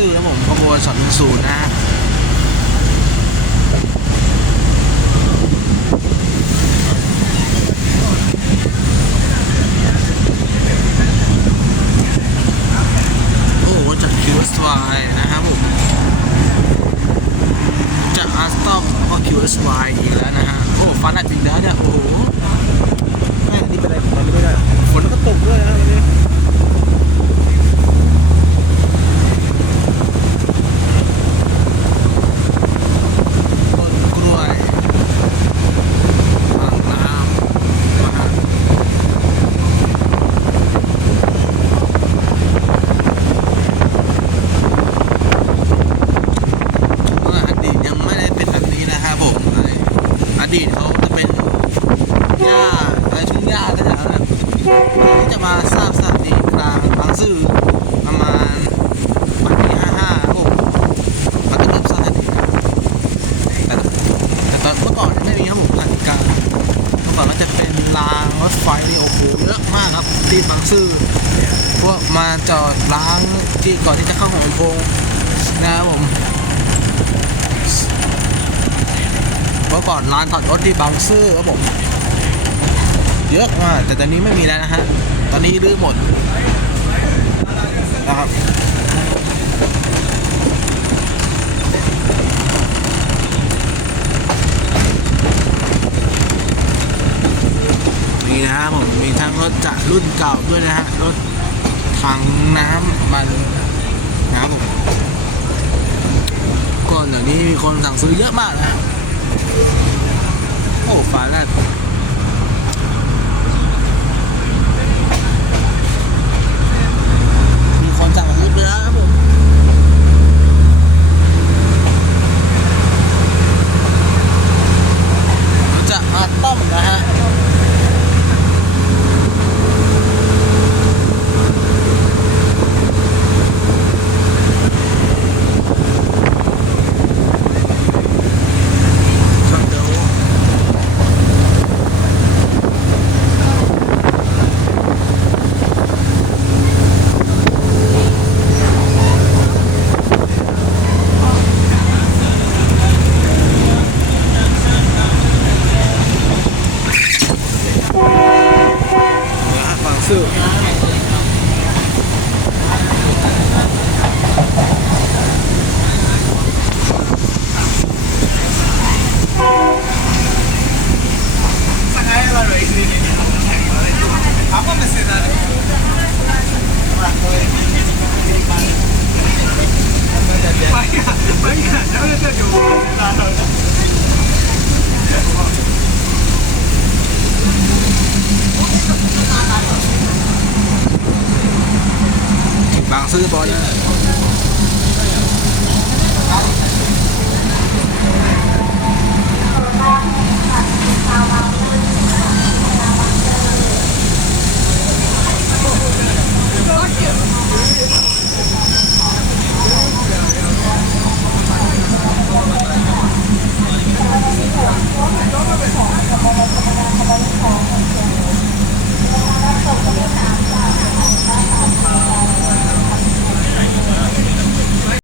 ซื่อนะผมขบวน210นะฮะโอ้โหจากคิวสวายนะครับผมจากอาร์สตอมก็คิวสวายอีกแล้วนะฮะโอ้ฟันอัดอีกแล้วเนี่ยโอ้โหแม่งนี่เป็นอะไรของมันไม่ได้ฝนก็ตกด้วยนะวันนี้ ต้นกล้วยอ่างน้ำนะฮะเมื่ออดีตยังไม่ได้เป็นแบบนี้นะครับผม อดีตเขาจะเป็นหญ้าอะไรทุ่งหญ้าก็จะนะที่จะมาทราบสถานีกลางบางซื่อประมาณวันที่55ครับผมมันก็เริ่มสถานีกลางแต่แต่ตอนเมื่อก่อนไม่มีครับผมสถานีกลางเมื่อก่อนก็จะเป็นรางรถไฟนี่โอ้โหเยอะมากครับที่บางซื่อพวกมาจอดล้างที่ก่อนที่จะเข้าหัวลำโพงนะครับผม เมื่อก่อนร้านถอดรถที่บางซื่อครับผมเยอะมากแต่ตอนนี้ไม่มีแล้วนะฮะ ตอนนี้รื้อหมดนะครับนี่นะฮะผมมีทั้งรถจากรุ่นเก่าด้วยนะฮะ รถถังน้ำมันนะครับผมก่อนอย่างนี้มีคนสั่งซื้อเยอะมากนะฮะ โอ้ฟ้าแลบมีคนสั่งซื้อเยอะครับผมรถจากอาต้อมนะฮะ ช็อตเดียว ฝั่งซื่อบา ซื่อบอลเลย